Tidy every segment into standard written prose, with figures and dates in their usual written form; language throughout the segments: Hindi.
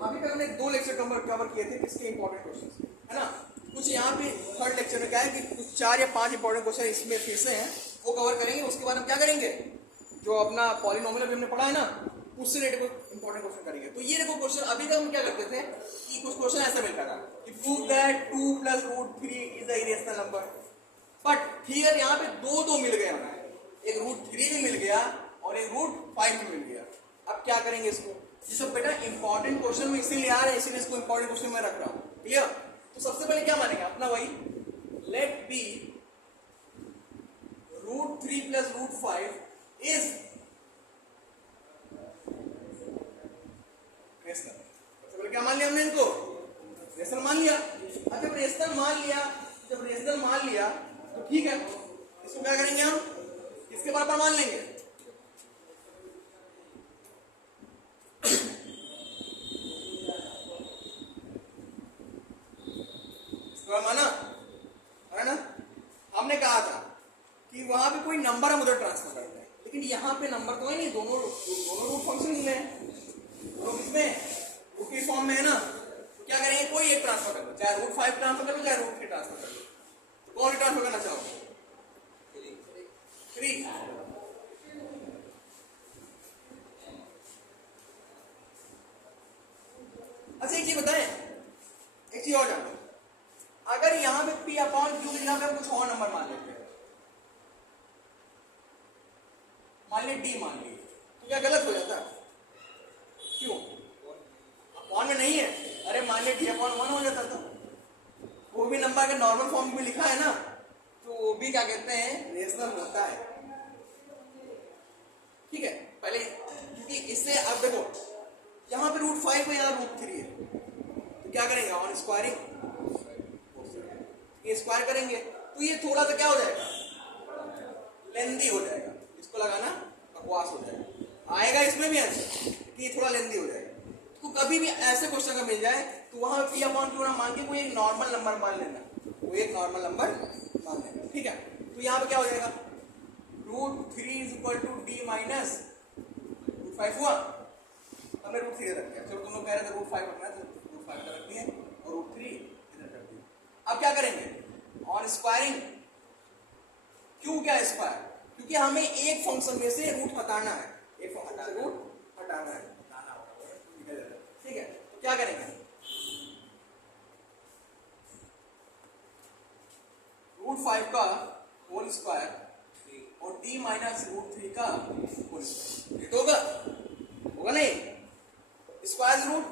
अभी तक हमने 2 लेक्चर कवर किए थे किसके इंपॉर्टेंट क्वेश्चन, है ना। कुछ यहाँ पे थर्ड लेक्चर में क्या है कि कुछ 4 या 5 इंपॉर्टेंट क्वेश्चन इसमें फिर से हैं, वो कवर करेंगे। उसके बाद हम क्या करेंगे, जो अपना पॉलिनोमियल अभी हमने पढ़ा है ना, उससे रिलेटेड इंपॉर्टेंट क्वेश्चन करेंगे। तो ये देखो क्वेश्चन, अभी तक हम क्या करते थे कि कुछ क्वेश्चन ऐसा मिलता था कि prove that 2 + √3 is a irrational number, but here यहाँ पे दो मिल गए हमें, एक √3 भी मिल गया और एक √5 भी मिल गया। अब क्या करेंगे इसको, ये सब बेटा इंपॉर्टेंट क्वेश्चन में इसीलिए आ रहे हैं, इसीलिए इसको इंपॉर्टेंट क्वेश्चन में रख रहा हूं, क्लियर। तो सबसे पहले क्या मानेंगे अपना वही, लेट बी √3 + √5 इज रेशनल। सबसे पहले क्या मान लिया हमने इनको, रेशनल मान लिया। अब जब रेशनल मान लिया तो ठीक है, इसको क्या करेंगे हम, इसके बराबर मान लेंगे। इसको माना है ना। हमने कहा था कि वहां पे कोई नंबर हम उधर ट्रांसफर करते हैं, लेकिन यहाँ पे नंबर तो है नहीं, दोनों रूट फंक्शन में है, दोनों किसमें रूट की फॉर्म में है ना। तो क्या करेंगे, कोई एक ट्रांसफर कर लो, चाहे √5 ट्रांसफर कर लो, चाहे √3 ट्रांसफर कर लो। तो कौन ट्रांसफर करना चाहोगे, 3। अच्छा एक चीज बताएं, एक चीज और जानो, अगर यहां पे P/Q की जगह पे हम कुछ और नंबर मान लेते हैं, मान ली D मान ली, तो क्या गलत हो जाता है, क्यों, अपॉन में नहीं है, अरे मान ली D/1 हो जाता था, वो भी नंबर के नॉर्मल फॉर्म में लिखा है ना, तो वो भी क्या कहते हैं, रेशनल होता है, ठीक है। पहले क्योंकि इससे अब देखो यहाँ पे √5 है, यहाँ √3 है, तो क्या करेंगे, ऑन स्क्वायरिंग, ये स्क्वायर करेंगे तो ये थोड़ा सा क्या हो जाएगा, लेंदी हो जाएगा, इसको लगाना बकवास हो जाएगा, आएगा इसमें भी आंसर कि ये थोड़ा लेंदी हो जाएगा। तो कभी भी ऐसे क्वेश्चन का मिल जाए तो वहां P/Q ना मान के कोई एक नॉर्मल नंबर मान लेना, वो एक नॉर्मल नंबर मान लेना, ठीक है। तो यहाँ पे क्या हो जाएगा, √3 = D - √5 हुआ, हमने √3 रख दिया, चलो तुम लोग कह रहे थे √5 रखना है तो √5 रख दिए और √3 इधर रख दिया। अब क्या करेंगे, ऑन स्क्वायरिंग, क्यों क्या स्क्वायर, क्योंकि हमें एक फंक्शन में से रूट हटाना है, एक फंक्शन से रूट हटाना है, ठीक है। तो क्या करेंगे, √5 का होल स्क्वायर और D - √3 का होल स्क्वायर, ये तो होगा नहीं, स्क्वायर रूट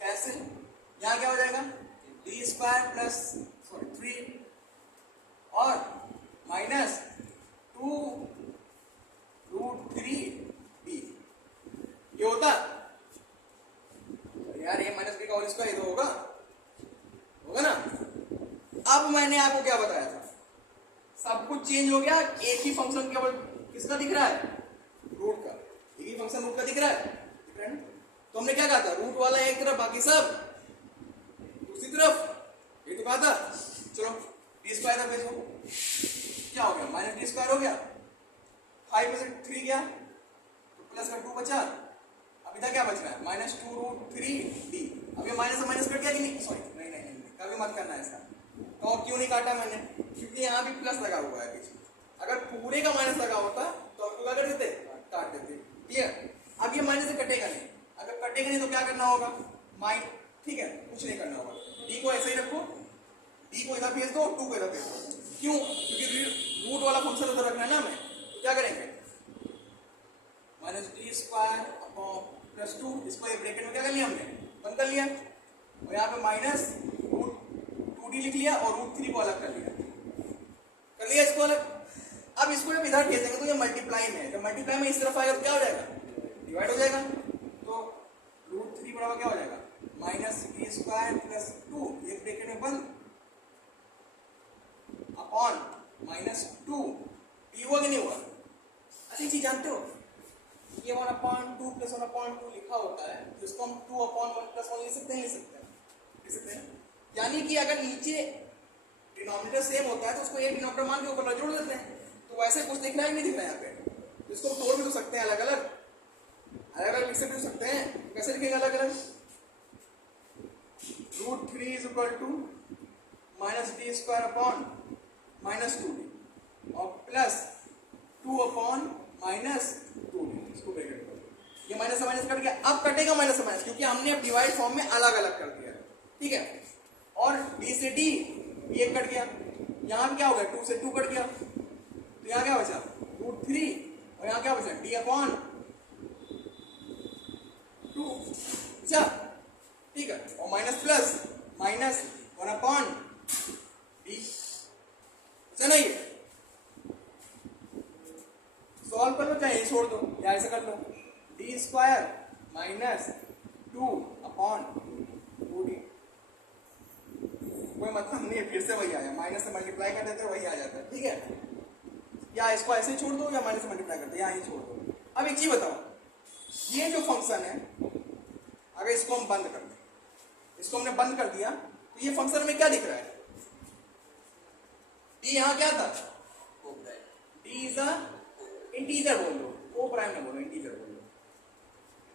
कैसे, यहाँ क्या हो जाएगा, D² + 3 और -2 √3D, ये होता यार, ये -b का होल स्क्वायर, ये तो होगा ना। अब मैंने आपको क्या बताया था, सब कुछ चेंज हो गया, एक ही फंक्शन केवल किसका दिख रहा है, रूट का, एक ही फंक्शन रूट का दिख रहा है। तो हमने क्या कहा था, रूट वाला एक तरफ बाकी सब दूसरी तरफ, ये तो कहा था। चलो D² भेजो, क्या हो गया, -d² हो गया, 5 में से 3 गया तो प्लस का 2 बचा, अब इधर क्या बच रहा है, -2 √3D। अब ये माइनस से माइनस कट गया कि नहीं, सॉरी नहीं, कभी मत करना इसका, तो क्यों नहीं काटा मैंने, क्योंकि यहाँ भी प्लस लगा हुआ है पीछे, अगर पूरे का माइनस लगा होता तो हम क्या कर देते, काट देते, क्लियर। अब ये माइनस से कटेगा नहीं, अगर कटेगा नहीं तो क्या करना होगा, ठीक है, कुछ नहीं करना होगा, D को ऐसे ही रखो, D को इधर भेज दो, 2 को इधर भेज दो, क्यों, क्योंकि रूट वाला फंक्शन उधर रखना है ना हमें, तो क्या करेंगे, -d² + 2, इसको एक ब्रैकेट में क्या कर लिया हमने, बंद कर लिया, और यहाँ पे -√2D लिख लिया और √3 को अलग कर लिया इसको अलग। अब इसको जब इधर भेजेंगे तो ये मल्टीप्लाई में है, जब मल्टीप्लाई में इस तरफ आएगा तो क्या हो जाएगा, डिवाइड हो जाएगा, तो √3 बराबर क्या हो जाएगा, -d² + 2, एक ब्रैकेट में बंद, अपॉन -2, ये हुआ कि नहीं हुआ। अच्छी चीज जानते हो, ये 1/2 + 1/2 लिखा होता है, जिसको हम 2/1 + 1 लिख सकते हैं, यानी कि अगर नीचे डिनोमिनेटर सेम होता है तो उसको एक डिनोमिनेटर मान के ऊपर जोड़ देते हैं, तो वैसे कुछ दिख रहा है नहीं दिख रहा है यहाँ पे, इसको तोड़ भी तो सकते हैं, अलग अलग लिख सकते हैं, कैसे लिखेंगे अलग अलग, equal to minus d square upon minus 2d और प्लस 2 अपॉन माइनस 2d। इसको ब्रैकेट कर दो, ये माइनस से माइनस कट गया। अब कटेगा माइनस से माइनस, क्योंकि हमने अब डिवाइड फॉर्म में अलग अलग कर दिया है, ठीक है। और d से d ये कट गया, यहाँ पे क्या हो गया 2 से 2 कट गया, तो यहाँ क्या बचा √3 और यहाँ क्या बचा d अपॉन 2, अच्छा ठीक है। और minus plus minus 1 upon d, अच्छा नहीं सॉल्व कर लो, चाहे ये छोड़ दो या ऐसा कर लो, D square minus 2 upon 2d। कोई मतलब नहीं है, फिर से वही आया, माइनस से मल्टीप्लाई कर देते वही आ जाता है, ठीक है। या इसको ऐसे ही छोड़ दो या माइनस से मल्टीप्लाई करते या ही छोड़ दो। अब एक चीज बताओ, ये जो फंक्शन है अगर इसको हम बंद कर दें, इसको हमने बंद कर दिया तो ये फंक्शन में क्या दिख रहा है, डी यहाँ क्या था, डी इज अ इंटीजर बोल दो, को प्राइम ना बोलो, इंटीजर बोलो।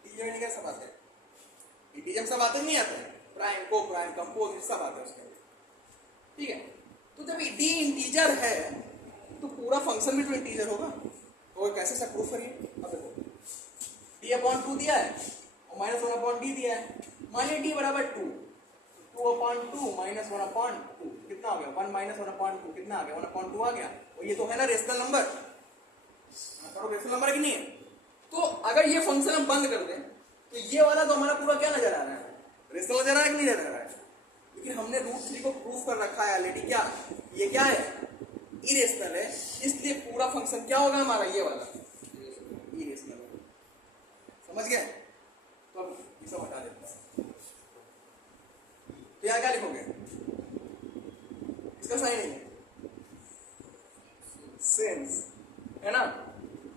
इंटीजर में क्या सब आते हैं, इंटीजर सब आते नहीं आते हैं, प्राइम को प्राइम कंपोज सब आते हैं उसके, ठीक है। तो जब डी इंटीजर है तो पूरा फंक्शन भी तो इंटीजर होगा, तो कैसे से प्रूफ करिए। अब देखो डी अपॉन 2 दिया है और माइनस 1 अपॉन डी दिया है, मान ली डी बराबर 2, 2 अपॉन 2 माइनस 1 अपॉन 2 कितना हो गया, 1 माइनस 1 अपॉन 2 कितना आ गया, 1 अपॉन 2 आ गया। और ये तो है ना रेशनल नंबर, रेशनल नंबर की नहीं है। तो अगर ये फंक्शन हम बंद कर दें तो ये वाला तो हमारा पूरा क्या नजर आ रहा है, रेशनल नजर आ रहा है कि नहीं नजर आ रहा है। लेकिन हमने √3 को प्रूफ कर रखा है ऑलरेडी, क्या ये क्या है, इरेशनल है, इसलिए पूरा फंक्शन क्या होगा हमारा, ये वाला इरेशनल। समझ गए, तो अब ये सब हटा देते हैं, तो यहाँ क्या लिखोगे, इसका सही नहीं है, सिंस है ना,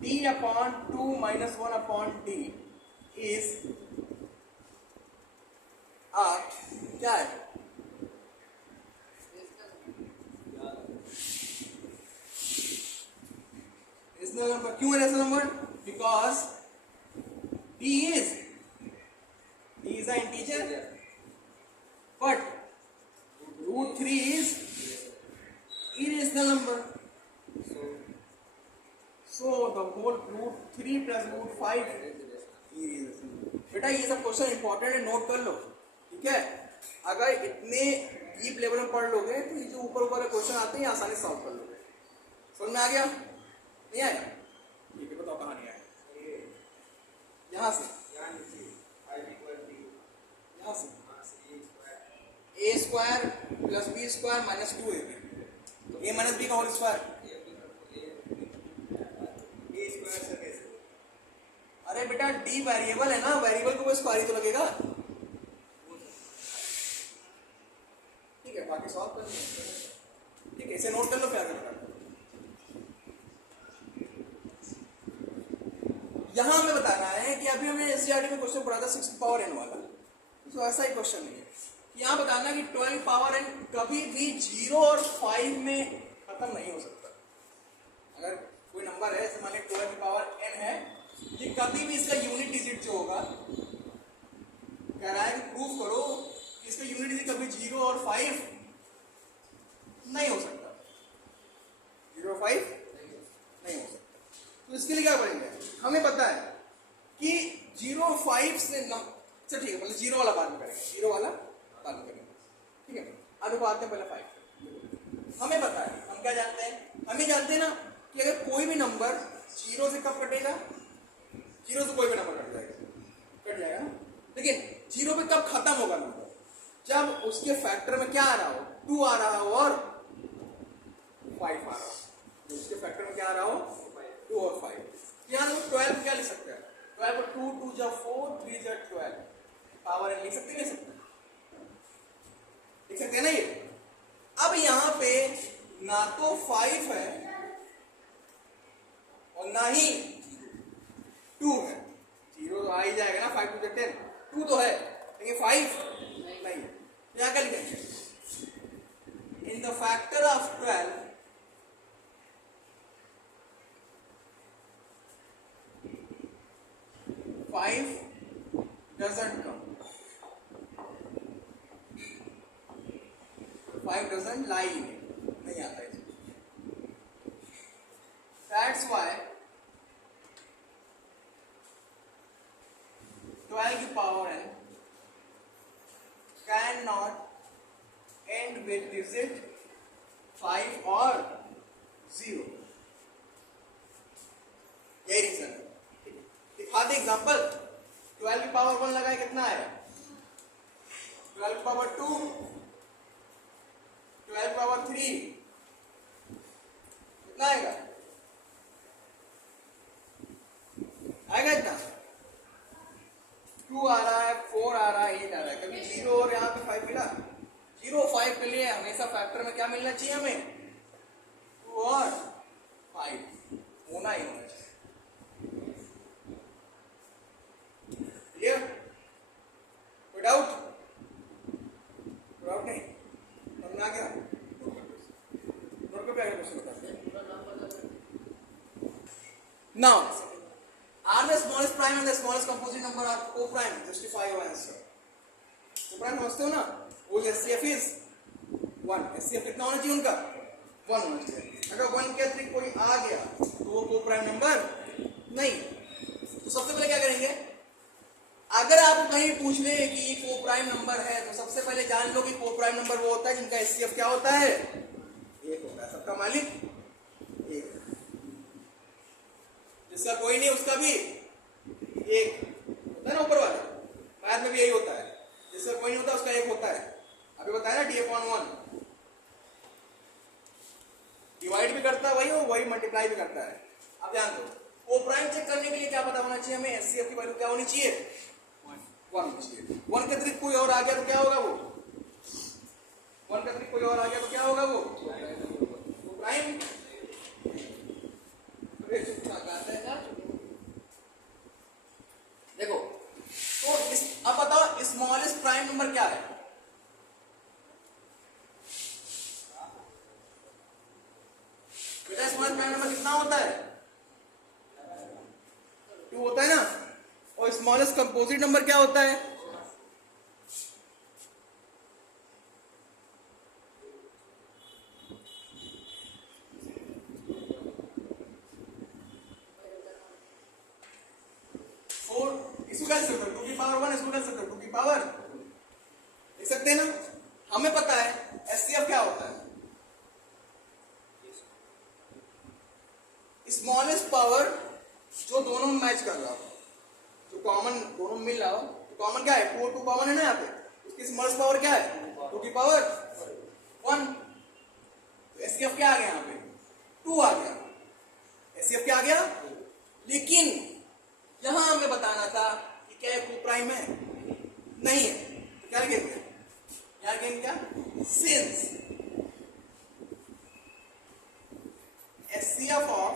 d upon 2 minus 1 upon d is क्या है, रेशनल नंबर। क्यों rational number, because d is an integer but √3 is irrational number, so the whole √3 plus √5 irrational। बेटा ये सब क्वेश्चन इंपॉर्टेंट है, नोट कर लो, ठीक है। अगर इतने डीप लेवल में पढ़ लोगे तो ये जो ऊपर वाले क्वेश्चन आते हैं आसानी से सॉल्व कर लोगे। समझ में आ गया, नहीं आया, ठीक है बताओ कहाँ नहीं आया, यहाँ से यहाँ से a square plus b square minus 2ab, तो a माइनस b का होल स्क्वायर, अरे बेटा d वेरिएबल है ना, वेरिएबल को स्क्वायर ही तो लगेगा, ठीक है। बाकी सॉल्व कर लो, ठीक है, इसे नोट कर लो, क्या करना। यहां हमें बताना है कि अभी हमने एससीईआरटी में क्वेश्चन पढ़ा था 6 पावर n वाला, तो ऐसा ही क्वेश्चन है। यहां बताना कि 12 पावर n कभी भी 0 और 5 में खत्म नहीं हो सकता। अगर कोई नंबर है, मान लीजिए 12 पावर n है, ये कभी भी इसका यूनिट डिजिट जो होगा, कह रहा है कि प्रूफ करो कि इसका यूनिट डिजिट कभी 0 और 5 नहीं हो सकता, 0 और 5 नहीं हो सकता। तो इसके लिए क्या करेंगे, हमें पता है कि 0 और 5 से न, अच्छा ठीक है, मतलब 0 वाला बाद में करेंगे, 0 वाला बाद में करेंगे, ठीक है। अनुपात में पहले 5 हमें पता है, हम क्या जानते हैं, हम ये जानते हैं ना कि अगर कोई भी नंबर 0 से कब कटेगा, 0 से कोई भी नंबर कट जाएगा ना, लेकिन 0 पे कब खत्म होगा नंबर, जब उसके फैक्टर में क्या आ रहा हो, 2 आ रहा हो और 5 आ रहा हो, तो उसके फैक्टर में क्या आ रहा हो, 2 और 5। यहाँ लोग 12 क्या लिख सकते हैं, 12 को 2 2 जा 4 3 जा 12 पावर n लिख सकते, नहीं सकते, लिख सकते हैं ना ये। अब यहाँ पे ना तो 5 है और ना ही 2 है, 0 तो आ ही जाएगा ना, 5 2 10, 2 तो है लेकिन 5 नहीं। यहाँ क्या लिखेंगे, in the factor of 12 5 doesn't come, 5 doesn't lie in it, नहीं आता है। That's why 12 की power n cannot end with digit 5 or 0। यही रीजन है। दिखाते एग्जाम्पल। 12 की पावर 1 लगाए कितना आया? 12 की पावर 2, 12 की पावर 3 कितना आएगा? आएगा इतना? 2 आ रहा है, 4 आ रहा है, 8 आ रहा है। कभी 0 और यहाँ पे 5 मिला? 0 5 के लिए हमेशा फैक्टर में क्या मिलना चाहिए हमें? 2 और 5 होना ही होना चाहिए। क्लियर? कोई डाउट? डाउट नहीं? समझ आ गया? नोट पे आगे क्वेश्चन बताते हैं। Now, are the smallest prime and the smallest composite number are co-prime? Justify your answer. Co-prime समझते हो ना? वो SCF is 1। SCF कितना होना चाहिए उनका? 1 होना चाहिए। अगर 1 के अतिरिक्त कोई आ गया तो वो co-prime नंबर नहीं। तो सबसे पहले क्या करेंगे? अगर आप कहीं पूछ ले कि ये को-प्राइम नंबर है तो सबसे पहले जान लो कि को-प्राइम नंबर वो होता है जिनका एचसीएफ क्या होता है? 1 होता है। सबका मालिक 1। जिसका कोई नहीं उसका भी 1 होता है ना। ऊपर वाले मैथ में भी यही होता है, जिसका कोई नहीं होता उसका 1 होता है। अभी बताया ना d/1 डिवाइड भी करता है वही मल्टीप्लाई भी करता है। अब ध्यान दो, को-प्राइम चेक करने के लिए क्या पता होना चाहिए हमें? एचसीएफ की वैल्यू क्या होनी चाहिए? 1 होनी चाहिए। 1 के अतिरिक्त कोई और आ गया तो क्या होगा? वो 1 के अतिरिक्त कोई और आ गया तो क्या होगा? वो प्राइम। देखो तो अब बताओ स्मॉलेस्ट प्राइम नंबर क्या है? बेटा स्मॉलेस्ट प्राइम नंबर कितना होता है? 2 होता है ना। और स्मॉलेस्ट कंपोजिट नंबर क्या होता है? इसको कैसे सकते हो? 2 की पावर 1। इसको कैसे सकते हो? 2 की पावर लिख सकते हैं ना। हमें पता है एचसीएफ क्या होता है? स्मॉलेस्ट पावर जो दोनों में मैच कर रहा हो, जो कॉमन दोनों में मिल रहा हो। तो कॉमन क्या है? 2 और 2 कॉमन है ना यहाँ पे। उसकी स्मॉलेस्ट पावर क्या है? 2 की पावर 1। तो एचसीएफ क्या आ गया? यहाँ पे 2 आ गया। एचसीएफ क्या आ गया? लेकिन यहां हमें बताना था कि क्या को-प्राइम है? नहीं है। तो क्या लिखेंगे? क्या लिखेंगे? क्या? Since HCF of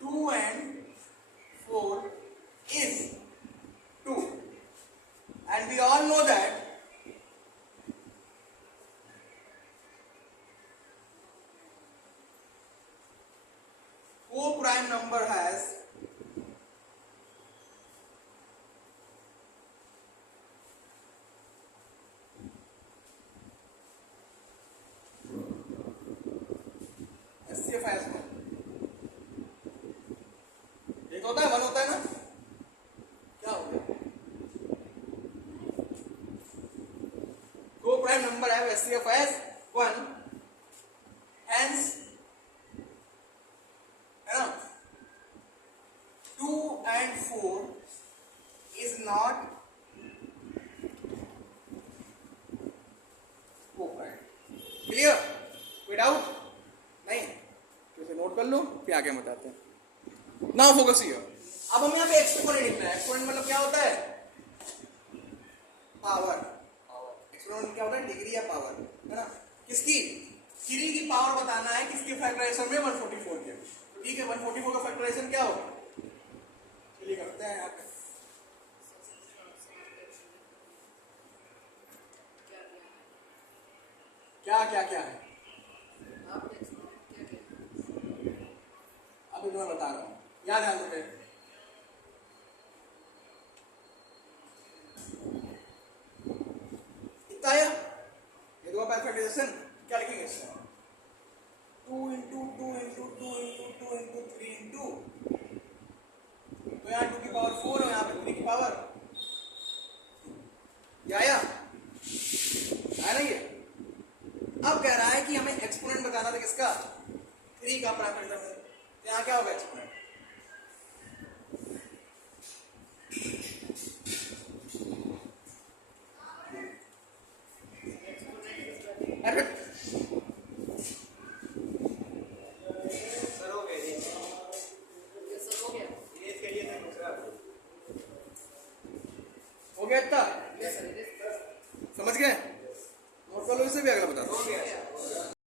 2 and 4 is 2, and we all know that co-prime number has SCF has 1। एक होता है 1 होता है ना। क्या हो गया? co-prime number have SCF as 1, hence है ना 2 and 4 is not co-prime। Clear? कोई डाउट नहीं? तो इसे नोट कर लो, फिर आगे हम बताते हैं। Now focus here. अब हम यहाँ पे एक्सपोनेंट लिखना है। एक्सपोनेंट मतलब क्या होता है? पावर। एक्सपोनेंट क्या होता है? डिग्री या पावर, है ना। किसकी? 3 की पावर बताना है। किसके फैक्टराइजेशन में? 144 के। तो ठीक है, 144 का फैक्टराइजेशन क्या होगा? चलिए करते हैं यहाँ पे। क्या क्या क्या है? अभी मैं बता रहा हूँ, याद ध्यान रखें। कितना आया? फैक्टराइजेशन क्या लिखेंगे इसका 2 into 2 into 2 into 2 into 3 into, तो यहाँ 2 की पावर 4 है, यहाँ पे 3 की पावर क्या आया ना ये। अब कह रहा है कि हमें एक्सपोनेंट बताना था किसका 3 का प्राइम फैक्टर में, यहाँ क्या होगा एक्सपोनेंट